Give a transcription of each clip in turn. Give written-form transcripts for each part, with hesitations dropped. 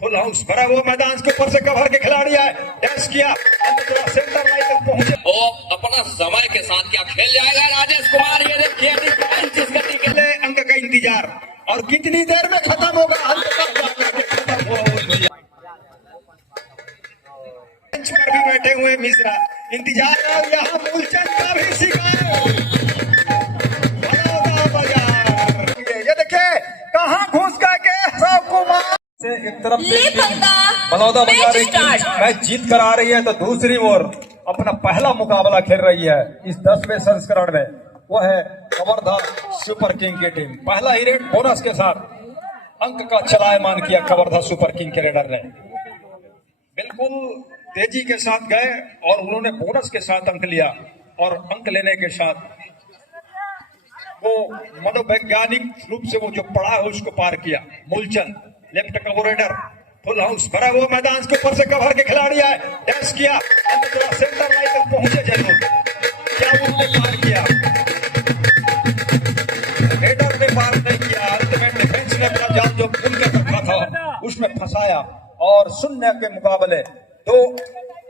Full house भरा हुआ मैदान के ऊपर से कवर के खिलाड़ी आए, डैश किया, सेंटर लाइन तक पहुंचे। वो अपना समय के साथ क्या खेल जाएगा राजेश कुमार, ये देखिए जिस गति के लिए अंक का इंतजार और कितनी देर में खत्म होगा, अंत तक जाकर के खत्म होगा। बेंच पर भी बैठे हुए मिश्रा, इंतजार है यहाँ मूलचंद का भी शिकार। ये देखिए कहाँ घुस गए के केशव कुमार से एक तरफ बलौदा बाजार मैच जीत कर आ रही है, तो दूसरी ओर अपना पहला मुकाबला खेल रही है इस 10वें संस्करण में, वो है कवर्धा सुपर किंग की टीम। पहला ही रेड बोनस के साथ अंक का चलायमान किया कवर्धा सुपर किंग के रेडर ने, बिल्कुल तेजी के साथ गए और उन्होंने बोनस के साथ अंक लिया और अंक लेने के साथ वो मनोवैज्ञानिक रूप से वो जो पड़ा है उसको पार किया। Moolchand left cover raider, full house भरा हुआ मैदान के ऊपर से कवर के खिलाड़ी आए, डैश किया, सेंटर लाइन तक पहुंचे जरूर, क्या उन्होंने पार किया, रेडर ने पार नहीं किया, अंत में डिफेंस ने अपना जाल जो खुल के रखा था उसमें फंसाया और शून्य के मुकाबले दो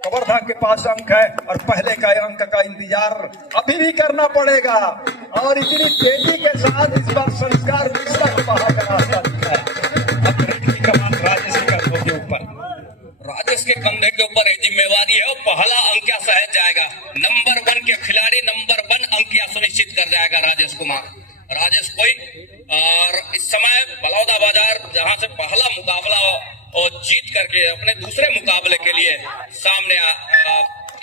कवर्धा के पास अंक है और पहले का अंक का इंतजार अभी भी करना पड़ेगा। और इतनी तेजी के साथ इस बार संस्कार मिश्रा को बाहर का रास्ता दिखा है। अब रेड की कमान राजेश के कंधों के ऊपर, राजेश के कंधे के ऊपर ये जिम्मेवारी है, पहला अंक क्या सहज जाएगा, नंबर 1 के खिलाड़ी नंबर 1 अंक क्या सुनिश्चित कर जाएगा राजेश कुमार, राजेश कोई। और इस समय बलौदा बाजार जहां से पहला मुकाबला और जीत करके अपने दूसरे मुकाबले के लिए सामने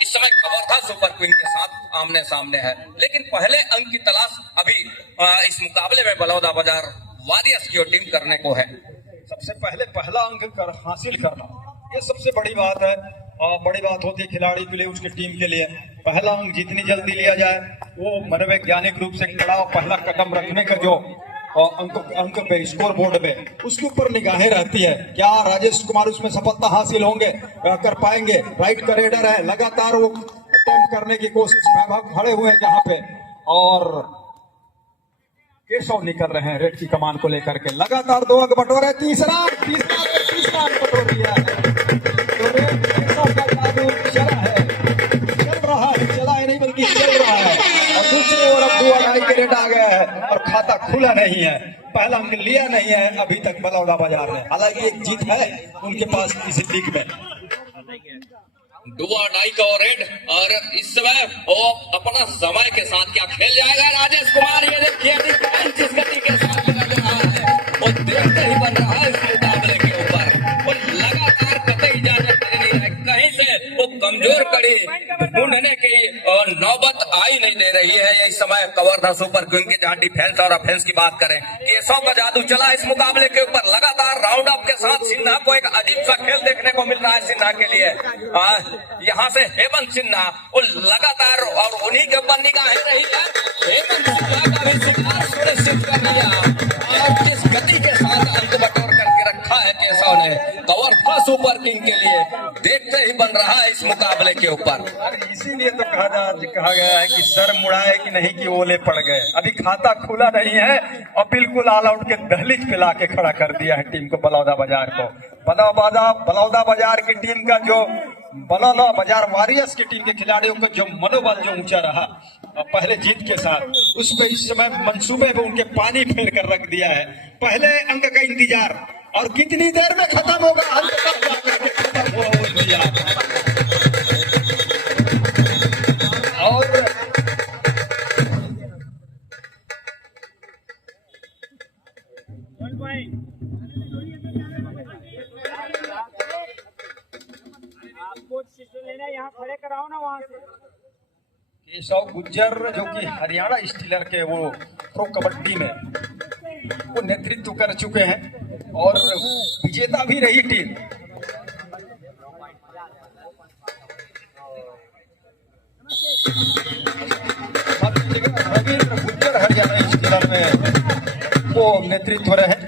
इस समय कवर्धा सुपर क्वीन के साथ आमने सामने है, लेकिन पहले अंक की तलाश अभी इस मुकाबले में बलौदा बाजार वारियर्स की टीम करने को है। सबसे पहले पहला अंक हासिल करना ये सबसे बड़ी बात है और बड़ी बात होती है खिलाड़ी के लिए, उसकी टीम के लिए। पहला अंक जितनी जल्दी लिया जाए वो मनोवैज्ञानिक रूप से खड़ा और पहला कदम रखने का जो अंक पे स्कोर बोर्ड पे उसके ऊपर निगाहें रहती है, क्या राजेश कुमार उसमें सफलता हासिल होंगे, कर पाएंगे। राइट का रेडर है, लगातार वो अटेम्प्ट करने की कोशिश, वैभव खड़े हुए हैं जहां पे और केशव निकल रहे हैं रेड की कमान को लेकर के, लगातार 2 अंक बटोरे, तीसरा अंक बटोर दिया है। तो केशव का जादू चला है, चला है नहीं बल्कि चल रहा है। और दूसरी ओर अब 2 के रेट आ गया है और खाता खुला नहीं है, पहला अंक लिया नहीं है अभी तक बलौदा बाजार ने, हालांकि एक जीत है उनके पास इसी लीग में। 2 का रेड और इस समय वो अपना समय के साथ क्या खेल जाएगा राजेश कुमार, ये देखिए जिस गति के साथ लग रहा है वो देखते ही बन रहा है इस मुकाबले के ऊपर, वो लगातार कतई इजाजत नहीं है, कहीं से वो कमजोर कड़ी ढूंढने की नौबत आई नहीं दे रही है। इस समय कवर्धा सुपर क्वीन के जहां डिफेंस और ऑफेंस की बात करें, केशव का जादू चला इस मुकाबले के ऊपर, लगातार राउंड अप के साथ सिन्हा को एक अजीब सा खेल देखने को मिल रहा है सिन्हा के लिए। यहाँ से हेमंत सिन्हा वो लगातार और उन्हीं के ऊपर निगाहें रही है, हेमंत सिन्हा का भी शिकार सुनिश्चित कर लिया और जिस गति के साथ अंक बटोर करके रखा है केशव ने कवर्धा सुपर किंग के लिए, देखते ही बन रहा है इस मुकाबले के ऊपर। इसीलिए तो कहा गया है कि सर मुड़ाए कि नहीं कि ओले पड़ गए, अभी खाता खुला नहीं है और बिल्कुल ऑल आउट के दहलीज पे लाके खड़ा कर दिया है टीम को बलौदा बाजार को। बलौदा बाजार की टीम का जो बलौदा बाजार वारियर्स की टीम के खिलाड़ियों का जो मनोबल जो ऊंचा रहा पहले जीत के साथ, उस पर इस समय मंसूबे में उनके पानी फेर कर रख दिया है। पहले अंक का इंतजार और कितनी देर में खत्म होगा, अंत तक जाकर के खत्म होगा। और यहाँ खड़े कराओ ना वहाँ से। केशव गुज्जर जो कि हरियाणा स्टीलर के वो प्रो कबड्डी में वो नेतृत्व कर चुके हैं और विजेता भी रही टीम। रविंद्र गुज्जर हरियाणा स्टीलर में वो नेतृत्व रहे।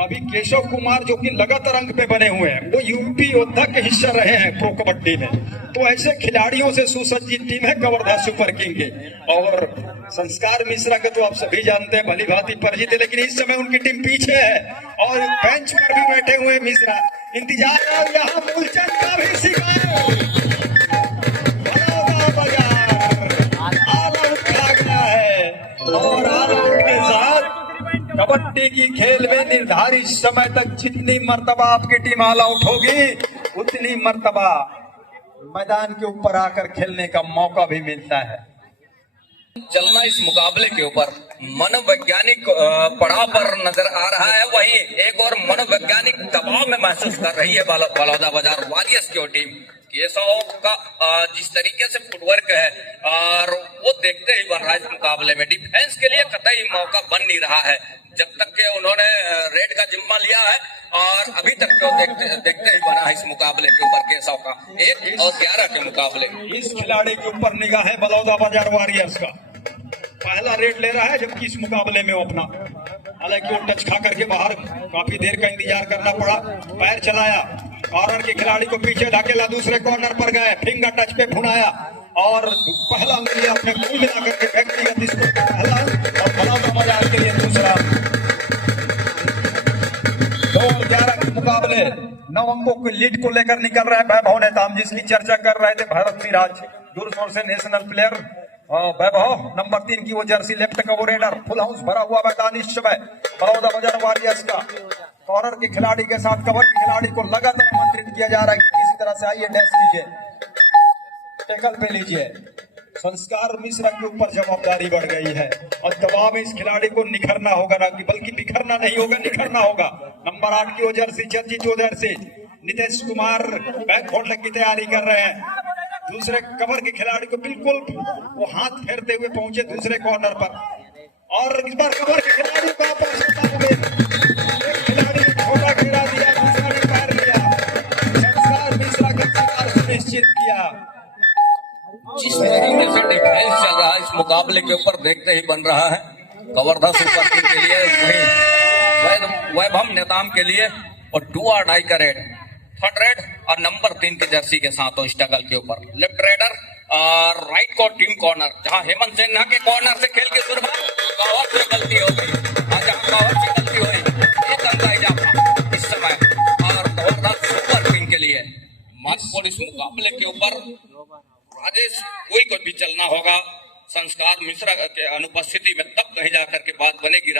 अभी केशव कुमार जो कि लगातार अंक पे बने हुए हैं, वो यूपी योद्धा के हिस्सा रहे हैं प्रो कबड्डी में। तो ऐसे खिलाड़ियों से सुसज्जित टीम है कवर्धा सुपर किंग की और संस्कार मिश्रा के तो आप सभी जानते हैं, भली भांति परिचित है, लेकिन इस समय उनकी टीम पीछे है और बेंच पर भी बैठे हुए हैं मिश्रा। इंतजार है यहाँ मूलचंद का भी शिकार। बलौदा बाजार ऑल आउट खा गया है और ऑल आउट के साथ कबड्डी की खेल में निर्धारित समय तक जितनी मर्तबा आपकी टीम ऑल आउट होगी उतनी मर्तबा मैदान के ऊपर आकर खेलने का मौका भी मिलता है। चलना इस मुकाबले के ऊपर मनोवैज्ञानिक पड़ाव पर नजर आ रहा है, वहीं एक और मनोवैज्ञानिक दबाव में महसूस कर रही है बलौदा बाजार वॉरियर्स की टीम। केशव का जिस तरीके से फुटवर्क है और वो देखते ही बन रहा है इस मुकाबले में। डिफेंस के लिए कतई मौका बन नहीं रहा है जब तक के उन्होंने रेड का जिम्मा लिया है, और अभी तक तो देखते ही बना है इस मुकाबले के ऊपर केशव का 1 और 11 के मुकाबले। इस खिलाड़ी के ऊपर निगाह है बलौदा बाजार वॉरियर्स का। पहला रेड ले रहा है, जबकि इस मुकाबले में वो अपना, हालांकि वो टच खा करके बाहर काफी देर का इंतजार करना पड़ा। पैर चलाया, कॉर्नर के खिलाड़ी को पीछे धकेला, दूसरे कॉर्नर पर गए, फिंगर टच पे भुनाया और पहला अंक लिया अपने कुल मिलाकर के व्यक्तिगत इसको पहला और बलौदा बाजार के लिए दूसरा। 2 और 11 के मुकाबले 9 अंकों के लीड को लेकर निकल रहा है वैभव नेताम, जिसकी चर्चा कर रहे थे भरत सिराज, दूरदूर से नेशनल प्लेयर वैभव। नंबर 3 की वो जर्सी लेफ्ट का वो रेडर। फुल हाउस भरा हुआ मैदान इस समय बलौदा बाजार वॉरियर्स का। कॉर्नर के खिलाड़ी के साथ कवर के खिलाड़ी को लगातार आमंत्रित किया जा रहा है कि किसी तरह से आइए, डैश लीजिए, टेकल पे लीजिए। संस्कार मिश्रा के ऊपर जवाबदारी बढ़ गई है और दबाव में इस खिलाड़ी को निखरना होगा, ना कि बल्कि बिखरना नहीं होगा, निखरना होगा। नंबर 8 की वो जर्सी चर्चित वो जर्सी नितेश कुमार बैक खोलने की तैयारी कर रहे हैं। दूसरे कवर के खिलाड़ी को बिल्कुल वो हाथ फेरते हुए पहुंचे दूसरे कॉर्नर पर, और इस बार कवर के खिलाड़ी का खिलाड़ी ने छोटा घेरा दिया, दूसरा ने पैर लिया। संस्कार मिश्रा का शिकार सुनिश्चित किया। जिस तरीके से डिफेंस चल रहा है इस मुकाबले के ऊपर देखते ही बन रहा है। कवर्धा सुपर टीम के लिए वही वैभव नेताम के लिए और 2 और 2.5 का रेड, 3rd रेड और नंबर 3 की जर्सी के साथ स्ट्रगल के ऊपर लेफ्ट रेडर और राइट को टीम कॉर्नर, जहां हेमंत सिन्हा के कॉर्नर से खेल की शुरुआत कवर से गलती हो गई, और जहां कवर से गलती हुई एक अंक इजाफा इस समय। और कवर्धा सुपर टीम के लिए महत्वपूर्ण इस मुकाबले के ऊपर राजेश कोई को भी चलना होगा संस्कार मिश्रा के अनुपस्थिति में, तब कहीं जाकर के बात बनेगी।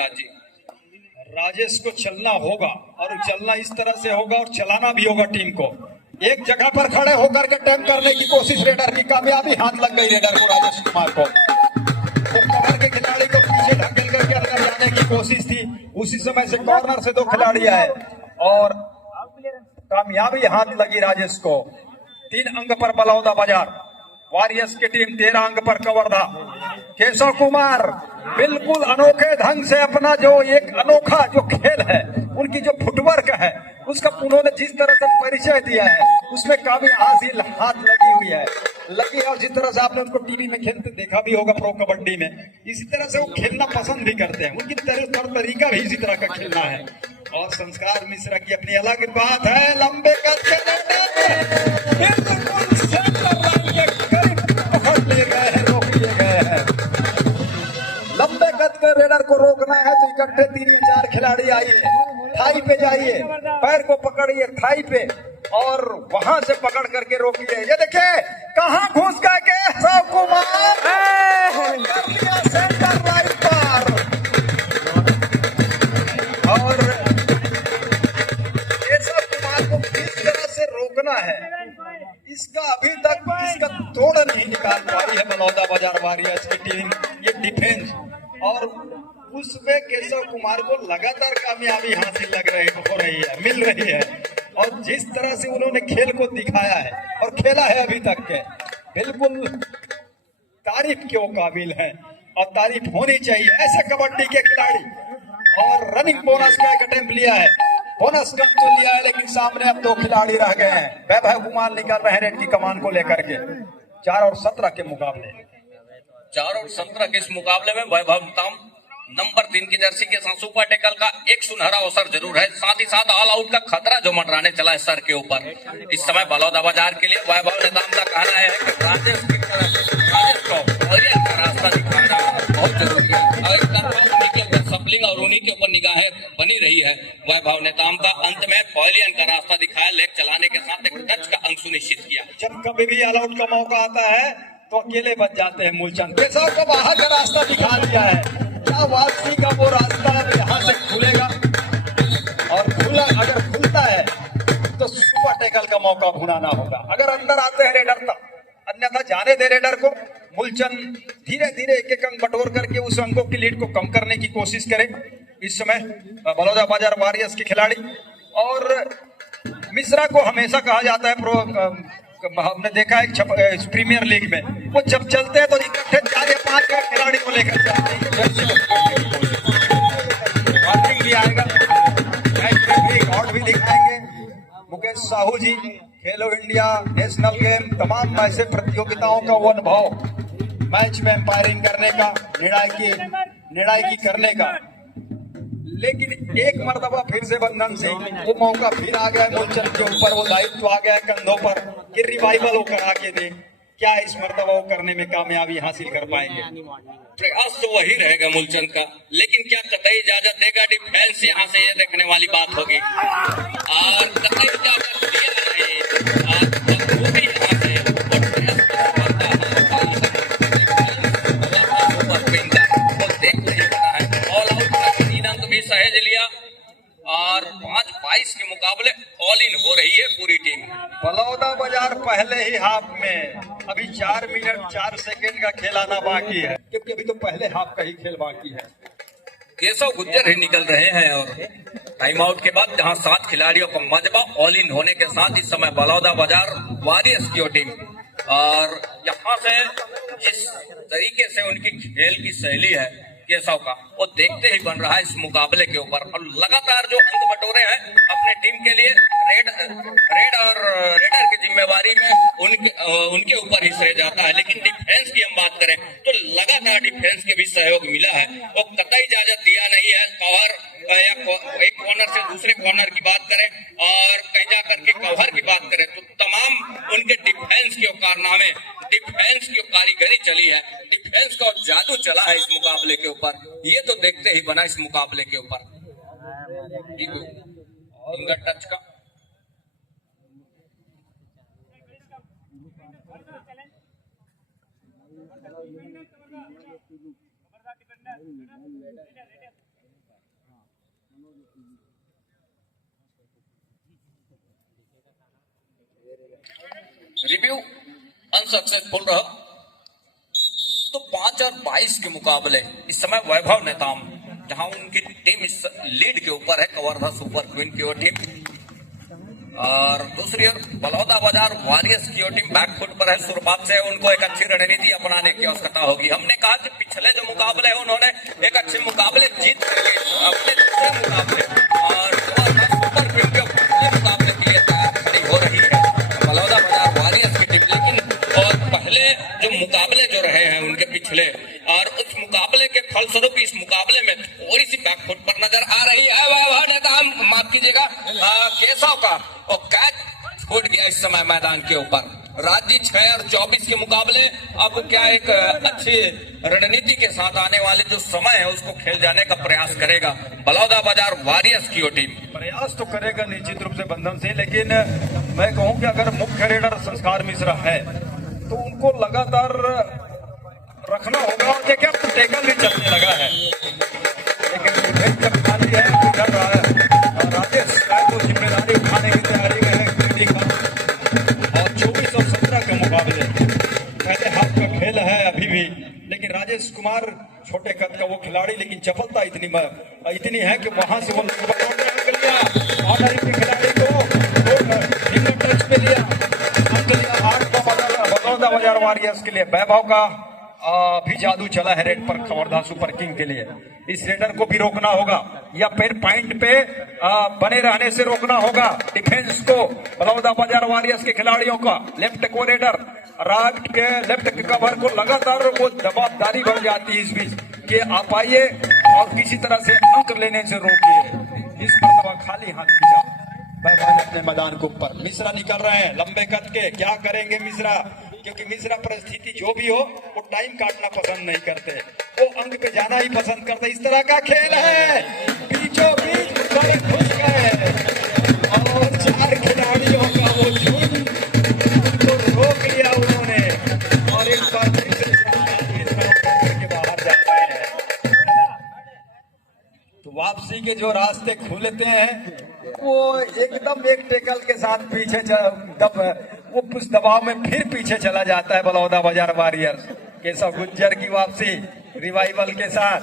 राजेश को चलना होगा और चलना इस तरह से होगा और चलाना भी होगा टीम को। एक जगह पर खड़े होकर के टैप करने की कोशिश रेडर की, कामयाबी हाथ लग गई रेडर को, राजेश कुमार को। तो कवर के खिलाड़ी को पीछे ढकेल करके अंदर जाने की कोशिश थी, उसी समय से कॉर्नर से 2 खिलाड़ी आए और कामयाबी हाथ लगी राजेश को। 3 अंक पर बलौदा बाजार वॉरियर्स की टीम, 13 अंक पर कवर्धा। केशव कुमार बिल्कुल अनोखे ढंग से अपना जो एक अनोखा जो खेल है, उनकी जो फुटवर्क है, उसका उन्होंने जिस तरह से परिचय दिया है उसमें काफी हासिल हाथ लगी हुई है लगी। और जिस तरह से आपने उनको टीवी में खेलते देखा भी होगा प्रो कबड्डी में, इसी तरह से वो खेलना पसंद भी करते हैं। उनकी तरीका भी इसी तरह का खेलना है। और संस्कार मिश्रा की अपनी अलग बात है, लंबे कद के लंबे कद के रेडर को रोकना है तो इकट्ठे 3 या 4 खिलाड़ी आइए, थाई पे जाइए, पैर को पकड़िए थाई पे और वहां से पकड़ करके रोकिए। ये देखिए कहां घुस गए केशव कुमार, सेंटर राइट पर, और केशव कुमार को किस तरह से रोकना है इसका अभी तक इसका तोड़ नहीं निकाल पाई है बलौदा बाजार वॉरियर्स की टीम। ये डिफेंस और उसमें केशव कुमार को लगातार कामयाबी हासिल हो रही है, मिल रही है। और जिस तरह से उन्होंने खेल को दिखाया है और खेला है अभी तक के, बिल्कुल तारीफ के वो काबिल है और तारीफ होनी चाहिए ऐसे कबड्डी के खिलाड़ी। और रनिंग बोनस का एक अटेम्प्ट लिया है, बोनस कम तो लिया है, लेकिन सामने अब 2 खिलाड़ी रह गए हैं। वैभव कुमार निकल रहे हैं रेड की कमान को लेकर के। 4 और 17 के मुकाबले, 4 और 17 के इस मुकाबले में वैभव नेताम नंबर 3 की जर्सी के साथ सुपर टैकल का एक सुनहरा अवसर जरूर है, साथ ही साथ ऑल आउट का खतरा जो मंडराने चला है सर के ऊपर। इस समय बलौदा बाजार के लिए वैभव नेताम का कहना है कि राजेश को रास्ता दिखाना वैभव नेताम का। अंत में पॉलियन का रास्ता दिखाया, लेग चलाने के साथ एक टच का अंक सुनिश्चित किया। जब कभी भी ऑल आउट का मौका आता है तो अकेले बच जाते हैं मूलचंद। केशव को बाहर का रास्ता दिखा दिया है, क्या वापसी का वो रास्ता यहाँ से खुलेगा, और खुला अगर खुलता है तो सुपर टैकल का मौका भुनाना होगा अगर अंदर आते हैं रेडर तक, अन्यथा जाने दे रेडर को। मूलचंद धीरे धीरे एक एक अंक बटोर करके उस अंकों की लीड को कम करने की कोशिश करें। इस समय बलौदाबाजार वॉरियर्स के खिलाड़ी, और मिश्रा को हमेशा कहा जाता है हमने देखा है प्रीमियर लीग में, वो जब चलते हैं तो इकट्ठे 4 या 5 खिलाड़ी को लेकर चलते हैं। वार्निंग भी आएगा, रिकॉर्ड भी दिखाएंगे। मुकेश साहू जी, खेलो इंडिया नेशनल गेम तमाम ऐसे प्रतियोगिताओं का वो अनुभव, मैच में एम्पायरिंग करने का, निर्णायकी करने का। लेकिन एक मर्तबा फिर से बंधन सिंह, वो मौका फिर आ गया मूलचंद के ऊपर, वो दायित्व आ गया कंधों पर कि रिवाइवल वो करा के दे। क्या इस मर्तबा वो करने में कामयाबी हासिल कर पाएंगे? प्रयास तो वही रहेगा मूलचंद का, लेकिन क्या कतई इजाजत देगा डिफेंस? यहाँ से ये देखने वाली बात होगी, और कतई इजाजत दिया नहीं, और वो भी यहाँ से ऑल आउट का 3 अंक भी सहेज लिया, और 5-22 के मुकाबले ऑल इन हो रही है पूरी टीम। बलौदाबाजार पहले ही हाफ में, अभी 4 मिनट 4 सेकंड का खेल आना बाकी है, क्योंकि अभी तो पहले हाफ का ही खेल बाकी है। केशव गुज्जर ही निकल रहे हैं, और टाइम आउट के बाद जहां 7 खिलाड़ियों का मजबा ऑल इन होने के साथ इस समय बलौदाबाजार वॉरियर्स की टीम, और यहाँ से जिस तरीके से उनकी खेल की शैली है केशव का, वो देखते ही बन रहा है इस मुकाबले के ऊपर। और लगातार जो अंक बटोरे हैं अपने टीम के लिए, रेड और रेडर की जिम्मेवारी में उनके ऊपर ही सह जाता है। लेकिन डिफेंस की हम बात करें तो लगातार डिफेंस के भी सहयोग मिला है, वो कतई इजाजत दिया नहीं है। कवर या एक कॉर्नर से दूसरे कॉर्नर की बात करें, और कहीं जाकर के कवर की बात करें, तो तमाम उनके डिफेंस के कारनामे, डिफेंस की कारीगरी चली है, डिफेंस का जादू चला है इस मुकाबले के ऊपर। ये तो देखते ही बना इस मुकाबले के ऊपर फिंगर टच का। रिव्यू अनसक्सेसफुल रहा, तो 5 और 22 के मुकाबले इस समय वैभव नेताम, जहां उनकी टीम इस लीड के ऊपर है, कवर्धा सुपर क्वीन की ओर टीम, और दूसरी ओर बलौदाबाजार वॉरियर्स की ओर टीम बैकफुट पर है। शुरुआत से उनको एक अच्छी रणनीति अपनाने की आवश्यकता होगी। हमने कहा कि पिछले जो मुकाबले है उन्होंने एक अच्छे मुकाबले जीत करके अपने दूसरे मुकाबले और सुपर क्वीन के मुकाबले के लिए तैयार खड़ी हो रही है बलौदाबाजार वॉरियर्स की टीम। लेकिन और पहले जो मुकाबले जो रहे हैं उनके पिछले, और उस मुकाबले के फलस्वरूप इस मुकाबले में थोड़ी सी बैकफुट पर नजर आ रही है। वह नेता, माफ कीजिएगा, केशव का और कैच छूट गया इस समय मैदान के ऊपर। राज्य 6 और 24 के मुकाबले अब क्या एक अच्छी रणनीति के साथ आने वाले जो समय है उसको खेल जाने का प्रयास करेगा बलौदाबाजार वॉरियर्स की टीम। प्रयास तो करेगा निश्चित रूप से बंधन सिंह, लेकिन मैं कहूं कि अगर मुख्य रेडर संस्कार मिश्रा है तो उनको लगातार रखना होगा। और देखिए अब टेकल भी चलने लगा है, लेकिन जब खाली है कर रहा है राजेश को जिम्मेदारी उठाने की तैयारी में है। और 24 और 17 के मुकाबले पहले हाथ का खेल है अभी भी, लेकिन राजेश कुमार छोटे कद का वो खिलाड़ी, लेकिन चपलता इतनी है कि वहां से वो ऑर्डरिंग के खिलाड़ी को फिंगर टच पे लिया, अंक लिया। 8 का बलौदाबाजार वॉरियर्स के लिए वैभव का भी जादू चला है रेड पर कवर्धा सुपर किंग के लिए। इस रेडर को भी रोकना होगा या फिर पॉइंट पे बने रहने से रोकना होगा डिफेंस को बलौदाबाजार वॉरियर्स के खिलाड़ियों का। लेफ्ट को रेडर, राइट के लेफ्ट के कवर को लगातार वो जवाबदारी बढ़ जाती है इस बीच कि आप आइए और किसी तरह से अंक लेने से रोकिए। इस पर खाली हाथ खींचा अपने मैदान के ऊपर। मिश्रा निकल रहे हैं लंबे कद के, क्या करेंगे मिश्रा, क्योंकि मिश्रा परिस्थिति जो भी हो वो टाइम काटना पसंद नहीं करते, वो अंक पे जाना ही पसंद करते। इस तरह का खेल है, बीचों बीच सारे घुस गए और 4 खिलाड़ियों का वो झुंड तो रोक लिया उन्होंने और एक बार फिर से के बाहर जा गए हैं। तो वापसी के जो रास्ते खुलते हैं वो एकदम एक टेकल के साथ पीछे वो उस दबाव में फिर पीछे चला जाता है बलौदा बाजार वॉरियर्स। केशव गुज्जर की वापसी रिवाइवल के साथ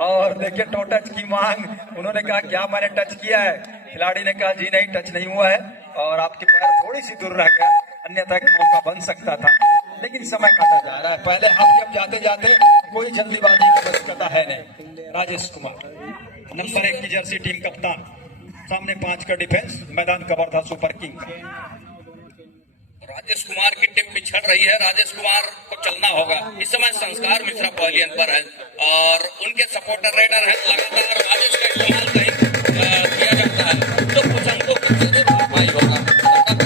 और देखिए टो टच की मांग। उन्होंने कहा क्या मैंने टच किया है? खिलाड़ी ने कहा जी नहीं टच नहीं हुआ है और आपके पैर थोड़ी सी दूर रह गया, अन्यथा एक मौका बन सकता था, लेकिन समय काटा जा रहा है। पहले हाफ अब जाते जाते कोई जल्दीबाजी की आवश्यकता है नहीं। राजेश कुमार नंबर 1 की जर्सी टीम कप्तान, सामने 5 का डिफेंस, मैदान कवर था सुपर किंग। राजेश कुमार की टीम पिछड़ रही है, राजेश कुमार को चलना होगा। इस समय संस्कार मिश्रा पवेलियन पर है और उनके सपोर्टर रेडर है। लगातार राजेश का इस्तेमाल कहीं किया जाता है तो कुछ अंकों की जरूर भरपाई होगा।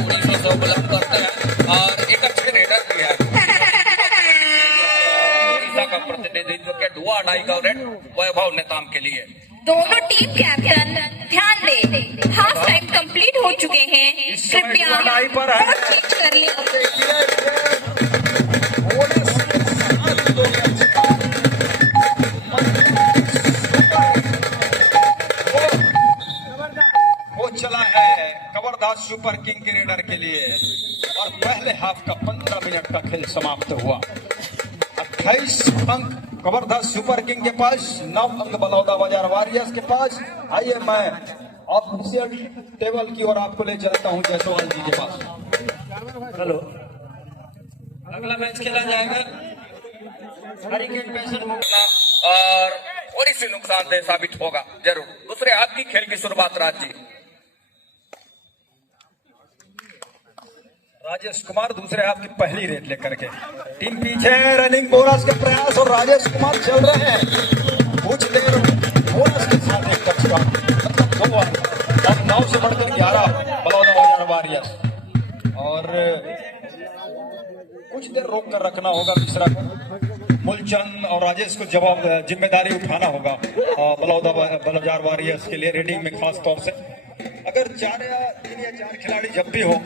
उड़ीसा से उपलब्ध करते हैं और एक अच्छे रेडर भी है। उड़ीसा का प्रतिनिधित्व के डुआ अडाई का रेड वैभव नेताम के लिए। दोनों टीम कैप्टन ध्यान दें, हाफ टाइम कंप्लीट हो चुके हैं, कृपया चेंज कर लें। वो चला है कबरदार सुपर किंग के रेडर के लिए और पहले हाफ का 15 मिनट का खेल समाप्त हुआ। 28 अंक कबरदार सुपर किंग के पास, 9 अंक बलौदा बाजार वॉरियर्स के पास। आइए मैं ऑफिशियल टेबल की ओर आपको ले चलता हूं जायसवाल जी के पास। हेलो, अगला मैच खेला जाएगा हरिकेन पैशन और थोड़ी सी नुकसानदेह साबित होगा जरूर। दूसरे हाथ की खेल की शुरुआत राजेश कुमार दूसरे हाफ की पहली रेड लेकर के टीम पीछे है। रनिंग बोनस के प्रयास और राजेश कुमार चल रहे हैं कुछ देर बोनस के साथ एक टचडाउन, मतलब 2 अंक और 9 से बढ़कर 11 बलौदा बाजार वॉरियर्स। और कुछ देर रोक कर रखना होगा मिश्रा को, मूलचंद और राजेश को जिम्मेदारी उठाना होगा बलौदा बाजार वॉरियर्स के लिए रेडिंग में, खास तौर से अगर 3 या 4 खिलाड़ी जब भी हो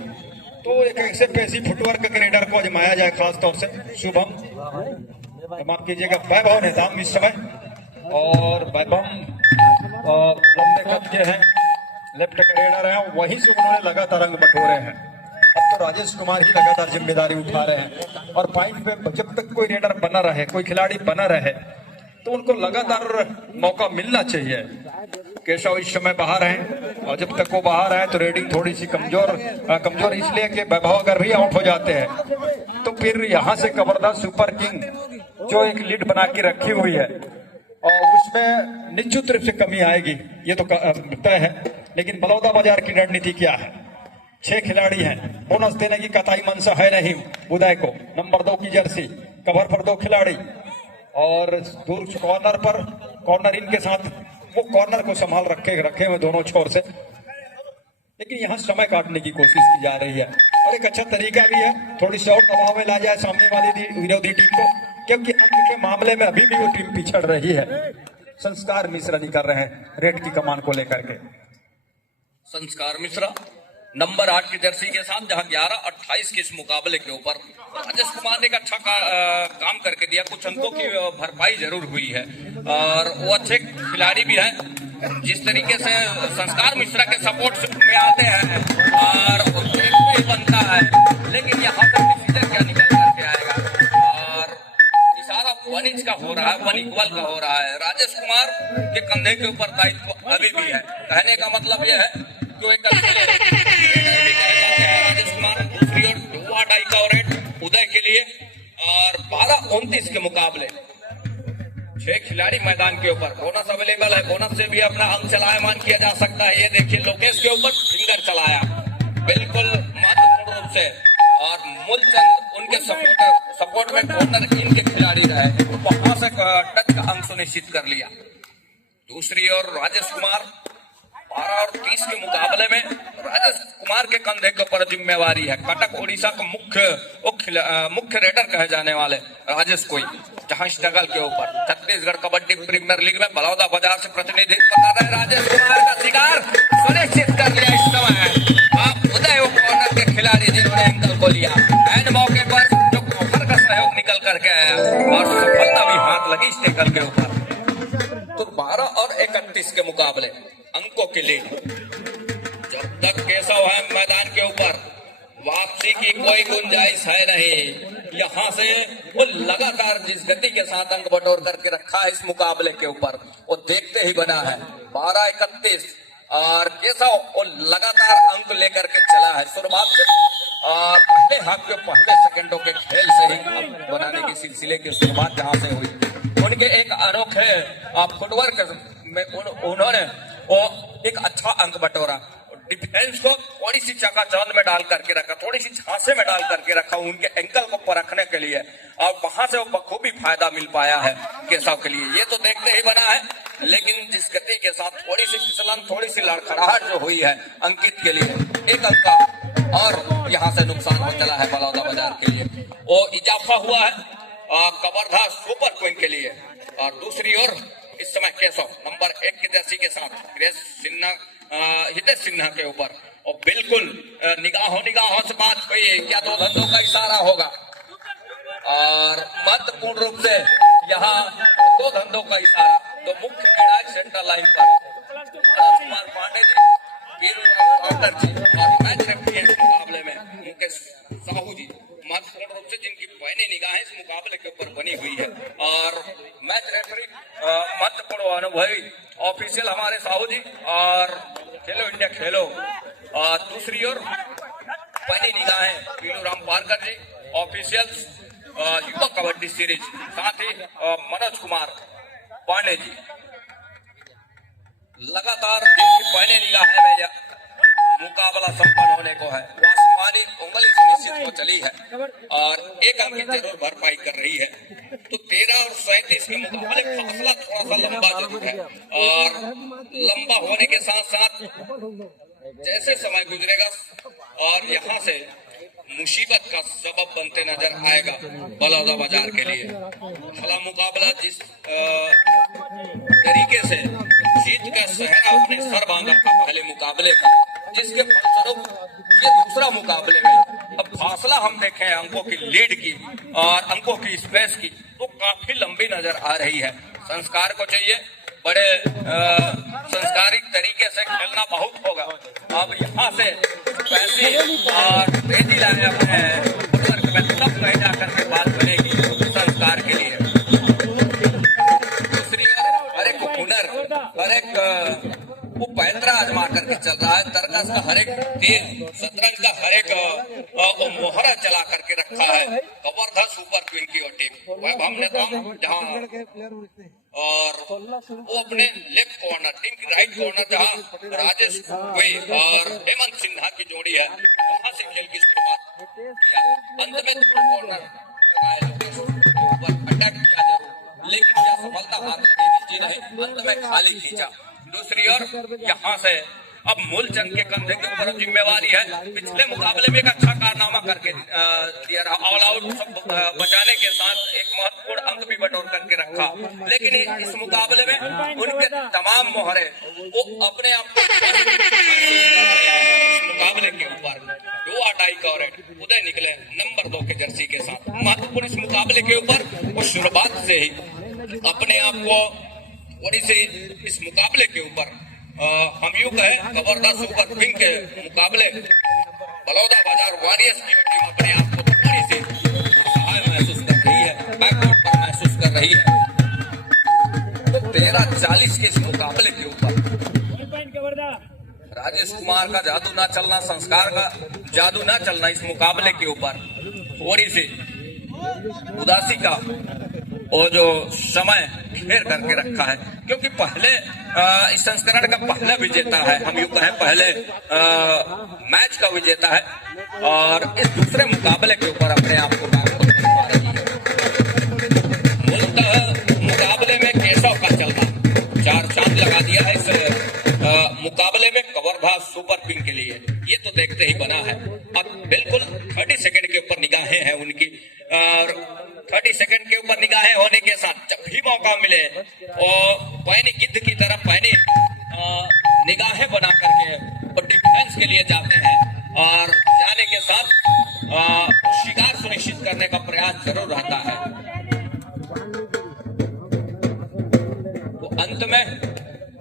तो एक ऐसे पेशी फुटवर्क के रेडर को आजमाया जाए, खास तौर से शुभम, माफ कीजिएगा वैभव नेताम इस समय। और वैभव लंबे कद के हैं, लेफ्ट के रेडर हैं, वहीं से उन्होंने लगातार रंग बटोरे हैं। अब तो राजेश कुमार ही लगातार जिम्मेदारी उठा रहे हैं और पॉइंट पे जब तक कोई रेडर बना रहे, कोई खिलाड़ी बना रहे तो उनको लगातार मौका मिलना चाहिए। केशव इस समय बाहर हैं और जब तक वो बाहर है तो रेडिंग थोड़ी सी कमजोर इसलिए कि वैभव अगर भी आउट हो जाते हैं तो फिर यहाँ से कबरदार सुपर किंग जो एक लीड बना के रखी हुई है और उसमें निश्चित रूप से कमी आएगी, ये तो तय है। लेकिन बलौदा बाजार की रणनीति क्या है? 6 खिलाड़ी हैं, बोनस देने की कतई मंशा है नहीं उदय को। नंबर 2 की जर्सी, कवर पर 2 खिलाड़ी और दूर कॉर्नर इनके साथ वो कॉर्नर को संभाल रखे हुए दोनों छोर से, लेकिन यहाँ समय काटने की कोशिश की जा रही है और एक अच्छा तरीका भी है थोड़ी सी और दबाव में ला जाए सामने वाली विरोधी टीम को, क्योंकि अंक के मामले में अभी भी वो टीम पिछड़ रही है। संस्कार मिश्रा जी कर रहे हैं रेड की कमान को लेकर के। संस्कार मिश्रा नंबर 8 की जर्सी के साथ, जहां 11-28 के इस मुकाबले के ऊपर राजेश कुमार ने एक अच्छा काम करके दिया। कुछ अंकों की भरपाई जरूर हुई है और वो अच्छे खिलाड़ी भी हैं। जिस तरीके से संस्कार मिश्रा के सपोर्ट में आते हैं और ही बनता है, लेकिन यहाँ पर डिसीजन क्या निकल करके आएगा और इशारा 1 इंच का हो रहा है, 1 इक्वल का हो रहा है। राजेश कुमार के कंधे के ऊपर दायित्व अभी भी है। कहने का मतलब यह है राजेश कुमार दूसरी ओर डुआ डाई का रेड उदय के लिए और 12-29 के मुकाबले 6 खिलाड़ी मैदान के ऊपर। बोनस अवेलेबल है, बोनस से भी अपना अंक चलायमान किया जा सकता है। ये देखिए लोकेश के ऊपर फिंगर चलाया बिल्कुल महत्वपूर्ण रूप से और मूलचंद उनके सपोर्ट में कॉर्नर इनके खिलाड़ी रहे, वहां से टच का अंक सुनिश्चित कर लिया। दूसरी ओर राजेश कुमार 12 और 30 के मुकाबले में राजेश कुमार के कंधे के ऊपर जिम्मेवारी है। कटक उड़ीसा का मुख्य रेडर कहे जाने वाले राजेश कोई, जहां स्ट्रगल के ऊपर छत्तीसगढ़ कबड्डी प्रीमियर लीग में बलौदा बाजार से प्रतिनिधित्व बता रहे राजेश कुमार का शिकार सुनिश्चित कर लिया इस समय। आप उदय कॉर्नर के खिलाड़ी जिन्होंने एंकल को लिया, एंड मौके पर जो कॉफर का सहयोग निकल करके आया और सफलता भी हाथ लगी इस टेकल के ऊपर। तो 12 और 31 के मुकाबले अंकों के लिए जब तक केशव है मैदान के ऊपर वापसी की कोई गुंजाइश है नहीं। यहाँ से वो लगातार जिस गति के साथ अंक बटोर करके रखा है इस मुकाबले के ऊपर वो देखते ही बना है। 12-31 और केशव वो लगातार अंक लेकर के चला है शुरुआत से, और पहले हाफ के पहले सेकंडों के खेल से ही अंक बनाने की सिलसिले की शुरुआत जहाँ से हुई। उनके एक अनोखे फुटवर्क में उन्होंने वो एक अच्छा अंक बटोरा, डिफेंस को थोड़ी सी चकाचौंध में डाल करके रखा, थोड़ी सी झांसे में डाल करके रखा उनके एंकल को परखने के लिए, और वहां से वो बखूबी फायदा मिल पाया है केशव के लिए। ये तो देखते ही बना है, लेकिन जिस गति के साथ थोड़ी सी फिसलन, थोड़ी सी लड़खड़ाहट जो हुई है अंकित के लिए, एक अंक का और यहाँ से नुकसान हो चला है बलौदा बाजार के लिए। वो इजाफा हुआ है कवर्धा सुपर क्वीन के लिए। और दूसरी ओर इस समय केशव नंबर 1 की जर्सी के साथ हितेश सिन्हा के ऊपर, और बिल्कुल निगाहों से बात हुई, क्या दो धंधों का इशारा होगा, और महत्वपूर्ण रूप से यहाँ दो धंधों का इशारा। तो मुख्य खिलाड़ी सेंटर लाइन पर कुमार पांडे जी, और मैच रेफरी इस मुकाबले में मुकेश साहू जी, महत्वपूर्ण रूप से जिनकी पैनी निगाहें इस मुकाबले के ऊपर बनी हुई है। और मैच रेफरी महत्वपूर्ण अनुभवी ऑफिशियल हमारे साहू जी, और खेलो इंडिया खेलो। और दूसरी ओर पैनी निगाहें पीलू राम पारकर जी, ऑफिशियल युवा कबड्डी सीरीज, साथ ही मनोज कुमार पांडे जी। लगातार पैनी निगाहें में मुकाबला संपन्न होने को है। आसमानी उंगली सुनिश्चित हो चली है और एक अंक की जरूर भरपाई कर रही है। तो 13 और 37 के मुकाबले फासला थोड़ा सा लंबा जरूर है, और लंबा होने के साथ साथ जैसे समय गुजरेगा और यहाँ से मुसीबत का सबब बनते नजर आएगा बलौदा बाजार के लिए। भला मुकाबला जिस तरीके से जीत का सहरा अपने सर बांधा था पहले मुकाबले का, जिसके फलस्वरूप ये दूसरा मुकाबले में अब फासला हम देखें अंकों की लीड की और अंकों की स्पेस की, तो काफी लंबी नजर आ रही है। संस्कार को चाहिए, बड़े संस्कारिक तरीके से खेलना बहुत होगा। अब यहाँ से पैसे और तेजी लाने अपने फुटवर्क में तब कहीं जाकर के बात बनेगी संस्कार के लिए। दूसरी ओर हर एक हुनर, हर एक वो पैंतरा आजमा करके चल रहा है। तरकस का हर एक तीर, शतरंज का हर एक वो मोहरा चला करके रखा है कवर्धा सुपर क्वीन की टीम। वैभव नेतम जहाँ और वो अपने लेफ्ट कॉर्नर, टीम की राइट कॉर्नर जहाँ राजेश हुई और हेमंत सिन्हा की जोड़ी है, वहां से खेल की शुरुआत किया। अंत में कॉर्नर अटैक किया जरूर, लेकिन यह सफलता हाथ लगेगी जी नहीं, अंत में खाली खींचा। दूसरी ओर यहाँ से अब मूलचंद के कंधे के ऊपर जिम्मेवारी है। पिछले मुकाबले में एक अच्छा कारनामा करके दिया रहा, ऑल आउट सब बचाने के साथ एक महत्वपूर्ण अंक भी बटोर करके रखा, लेकिन इस मुकाबले में उनके तमाम मोहरे वो अपने आप इस मुकाबले के ऊपर दो अटाई कॉरेट उदय निकले नंबर 2 के जर्सी के साथ। महत्वपूर्ण इस मुकाबले के ऊपर वो शुरुआत से ही अपने आप को थोड़ी सी इस मुकाबले के ऊपर हम यूं कहें कवर्धा सुपर क्वीन के मुकाबले बलौदा बाजार वॉरियर्स की टीम अपने आप को थोड़ी सी सहाय महसूस कर रही है, बैकवर्ड पर महसूस कर रही है। तो 13-40 के इस मुकाबले के ऊपर राजेश कुमार का जादू ना चलना, संस्कार का जादू ना चलना इस मुकाबले के ऊपर थोड़ी सी उदासी का और जो समय घेर करके रखा है, क्योंकि पहले इस संस्करण का पहला विजेता है, हम यूं कहें पहले मैच का विजेता है, और इस दूसरे मुकाबले के ऊपर अपने आप को मूलतः मुकाबले में केशव का चलना 4 चांद लगा दिया है इस मुकाबले में कवर्धा सुपर क्वीन के लिए। ये तो देखते ही बना है। अब बिल्कुल 30 सेकंड के ऊपर निगाहें हैं उनकी, और 30 सेकंड के ऊपर निगाहें होने के साथ भी मौका मिले और पैनी गिद्ध की तरफ पैनी निगाहें बना करके वो डिफेंस के लिए जाते हैं और जाने के साथ शिकार सुनिश्चित करने का प्रयास जरूर रहता है। तो अंत में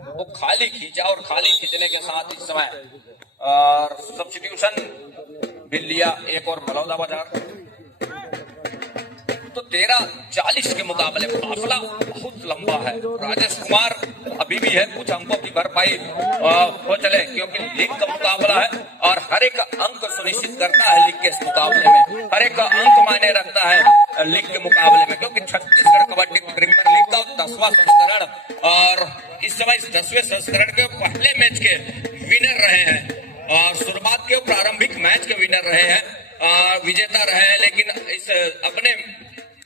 वो खाली खींचा और खाली खींचने के साथ इस समय और सब्स्टिट्यूशन भी लिया एक और बलौदा बाजार। तो 13-40 के मुकाबले फासला बहुत लंबा है। राजेश कुमार अभी भी है, कुछ अंकों की भरपाई हो चले क्योंकि लीग का मुकाबला है और हर एक अंक सुनिश्चित करता है लीग के इस मुकाबले में। हर एक अंक मायने रखता है लीग के मुकाबले में क्योंकि छत्तीसगढ़ कबड्डी प्रीमियर लीग का 10वां संस्करण और इस समय इस 10वें संस्करण के पहले मैच के विनर रहे हैं और शुरुआत के प्रारंभिक मैच के विनर रहे हैं, विजेता रहे हैं, लेकिन इस अपने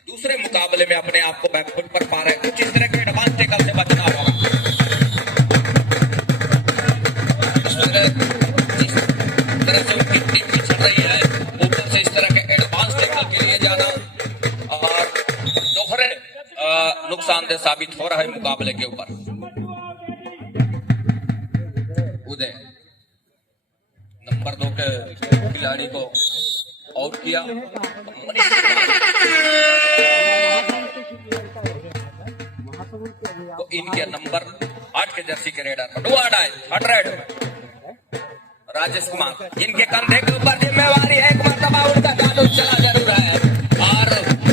दूसरे मुकाबले में अपने आप को बैकफुट पर पा रहे हैं। कुछ इस तरह के एडवांस टेकल से बचना होगा। इस तरह से उनकी टीम पिछड़ रही है, ऊपर से इस तरह के एडवांस टेकल के लिए जाना और दोहरे नुकसानदेह साबित हो रहा है मुकाबले के ऊपर। उदय नंबर 2 के खिलाड़ी को आउट किया। तो इनके नंबर 8 के जर्सी के रेडर राजेश कुमार, इनके कंधे के ऊपर जिम्मेवारी है, एक मरतबा उनका जादू चला जरूर है और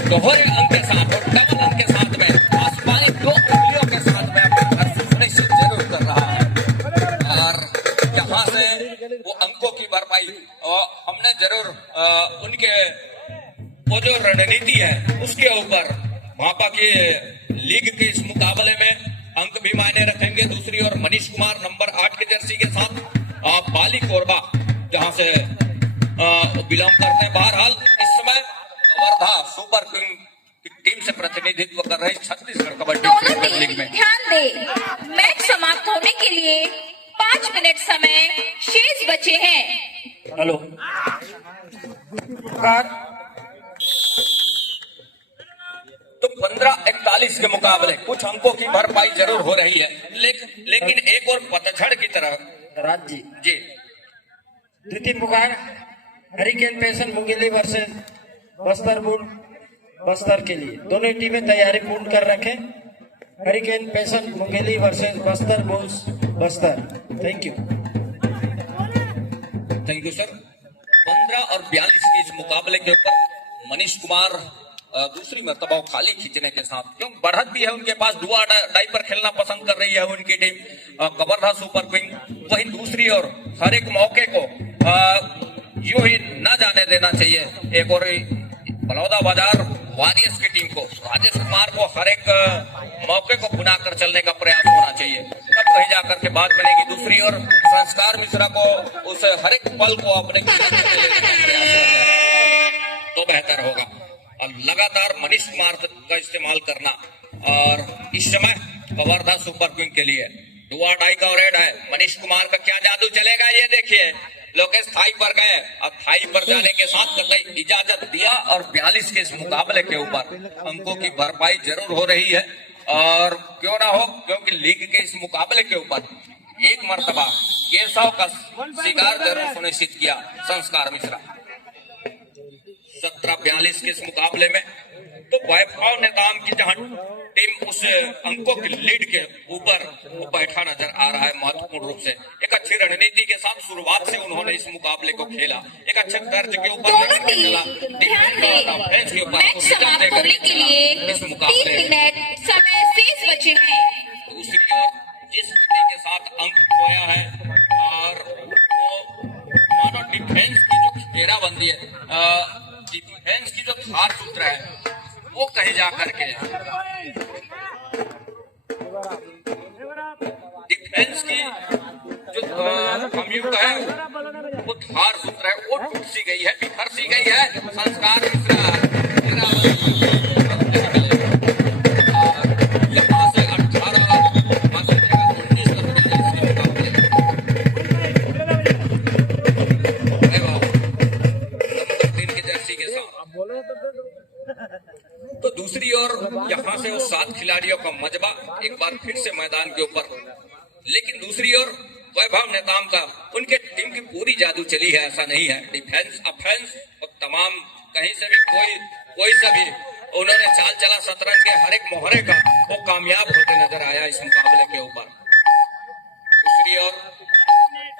दोहरे अंक के साथ और डबल अंक के साथ में आसमानी 2 उंगलियों के साथ में अपने घर से सुनिश्चित जरूर कर रहा है और यहाँ से वो अंकों की भरपाई और हमने जरूर उनके वो जो रणनीति है उसके ऊपर भापा के लीग के इस मुकाबले में अंक भी मायने रखेंगे। दूसरी ओर मनीष कुमार नंबर 8 के जर्सी के साथ बाली कोरबा जहां से बिलोंग करते हैं। बहरहाल इस समय वर्धा सुपर किंग टीम से प्रतिनिधित्व कर रही छत्तीसगढ़ कबड्डी प्रीमियर लीग में। ध्यान दे, मैच समाप्त होने के लिए 5 मिनट समय शेष बचे हैं। हेलो तो 15-41 के मुकाबले कुछ अंकों की भरपाई जरूर हो रही है, लेकिन एक और पतझड़ की तरह राज जी द्वितीय पुकार hurricane passion Mungeli versus Bastar bull Bastar के लिए दोनों टीमें तैयारी पूर्ण कर रखें। Hurricane passion Mungeli versus Bastar bulls Bastar. Thank you sir. 15 और 42 के इस मुकाबले के ऊपर मनीष कुमार दूसरी मर्तबा खाली खींचने के साथ, क्यों बढ़त भी है उनके पास, दुआ डाई पर खेलना पसंद कर रही है उनकी टीम कवर्धा सुपर किंग। वहीं दूसरी ओर हर एक मौके को यूं ही न जाने देना चाहिए। एक और बलौदा बाजार वॉरियर्स की टीम को राजेश कुमार को हर एक मौके को भुना कर चलने का प्रयास होना चाहिए, तब कहीं जाकर के बात बनेगी। दूसरी ओर संस्कार मिश्रा को उस हर एक पल को अपने तो बेहतर होगा और लगातार मनीष कुमार का इस्तेमाल करना। और इस समय कवर्धा सुपर किंग के लिए दुआ डाई का रेड है। मनीष कुमार का क्या जादू चलेगा ये देखिए। लोकेश थाई पर गए और थाई पर जाने के साथ कतई इजाजत दिया और 42 के इस मुकाबले के ऊपर अंकों की भरपाई जरूर हो रही है और क्यों ना हो, क्योंकि लीग के इस मुकाबले के ऊपर एक मर्तबा केशव का शिकार जरूर सुनिश्चित किया संस्कार मिश्रा। 17-42 के इस मुकाबले में तो वैभव नेताम की जहां टीम उस अंकों की लीड के ऊपर वो बैठा नजर आ रहा है महत्वपूर्ण रूप से। एक अच्छी रणनीति के साथ शुरुआत से उन्होंने इस मुकाबले को खेला, एक अच्छे तर्ज के ऊपर इस मुकाबले समय शेष बचे हैं। दूसरी ओर जिस गति के साथ अंक खोया है और वो मानो डिफेंस की जो घेराबंदी है, डिफेंस की जो खास सूत्र है वो कहीं जा करके डिफेंस की जो हम यूं कहें वो धार सूत्र है वो टूट सी गई है, बिखर सी गई है। संस्कार यहाँ से 18 तो दूसरी ओर यहाँ से वो 7 खिलाड़ियों का मजबा एक बार फिर से मैदान के ऊपर, लेकिन दूसरी ओर वैभव नेताम का उनके टीम की पूरी जादू चली है, ऐसा नहीं है। डिफेंस, ऑफेंस और तमाम कहीं से भी कोई सा भी उन्होंने चाल चला शतरंज के हर एक मोहरे का, वो कामयाब होते नजर आया इस मुकाबले के ऊपर। दूसरी ओर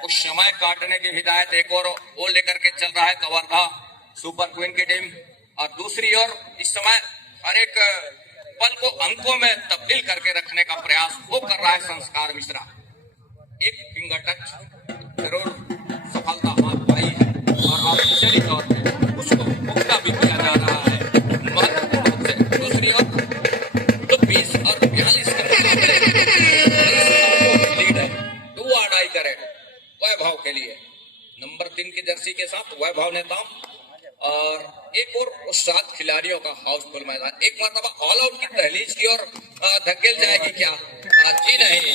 कुछ समय काटने की हिदायत एक और वो लेकर के चल रहा है कवर्धा सुपर क्वीन की टीम, और दूसरी ओर इस समय हर एक पल को अंकों में तब्दील करके रखने का प्रयास वो कर रहा है संस्कार मिश्रा। एक फिंगर टच जरूर सफलता हाथ पाई है और ऑफिशियली तौर पे उसको पुख्ता भी किया जा रहा है। दूसरी ओर तो 20 और 42 के मुकाबले लीड है, डू और डाई करे वैभव के लिए। नंबर 3 की जर्सी के साथ वैभव नेताम और एक और 7 खिलाड़ियों का हाउसफुल मैदान। एक मरतबा ऑल आउट की दहलीज की ओर धकेल जाएगी क्या? जी नहीं,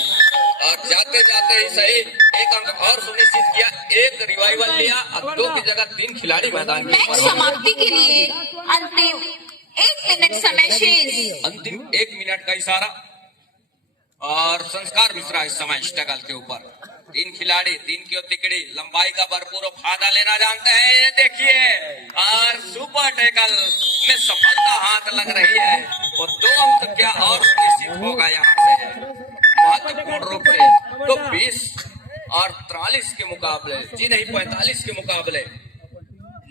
और जाते जाते ही सही एक अंक और सुनिश्चित किया, एक रिवाइवल लिया और 2 की जगह 3 खिलाड़ी मैदान के मैच समाप्ति के लिए अंतिम 1 मिनट समय शेष। अंतिम 1 मिनट का इशारा और संस्कार मिश्रा इस समय स्ट्रगल के ऊपर। 3 खिलाड़ी, 3 की तिकड़ी, लंबाई का भरपूर फायदा लेना जानते हैं। ये देखिए और सुपर टैकल में सफलता हाथ लग रही है और 2 अंक क्या और निश्चित होगा यहाँ से महत्वपूर्ण रूप से। तो 20 और 43 के मुकाबले, जी नहीं 45 के मुकाबले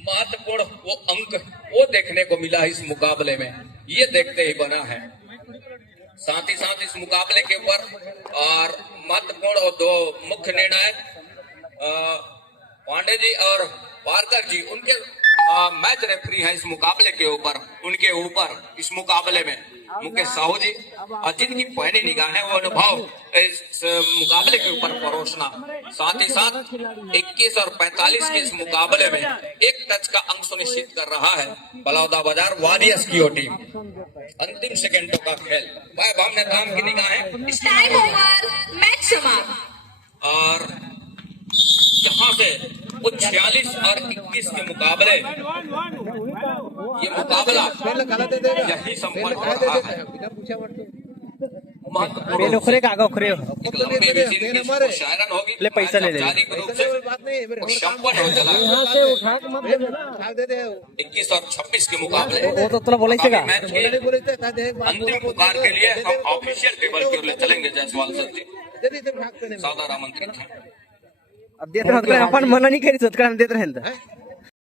महत्वपूर्ण वो अंक वो देखने को मिला इस मुकाबले में, ये देखते ही बना है। साथ ही साथ इस मुकाबले के ऊपर और महत्वपूर्ण और 2 मुख्य निर्णायक पांडे जी और पारकर जी, उनके मैच रेफरी हैं इस मुकाबले के ऊपर। उनके ऊपर इस मुकाबले में मुकेश साहू जी, और जिनकी पहली निगाहें वो अनुभव इस मुकाबले के ऊपर परोसना। साथ ही साथ 21 और 45 के इस मुकाबले में 1 टच का अंक सुनिश्चित कर रहा है बलौदा बाजार वॉरियर्स की टीम। अंतिम सेकंडों का खेल, वैभव नेताम की निगाहें टाइम ओवर, मैच समाप्त। और यहाँ से वो 46 और 21 के मुकाबले, ये मुकाबला यही संपन्न हो रहा है। शायरन होगी ले पैसा ले औपचारिक रूप से संपन्न हो चला। 21 और 26 के मुकाबले वो तो बोला मैच के अंतिम पुकार के लिए हम ऑफिशियल टेबल की ओर ले चलेंगे। जायसवाल सर जी साधारण आमंत्रित हैं। अब देत रहत अपन मना नहीं करी, देत रहन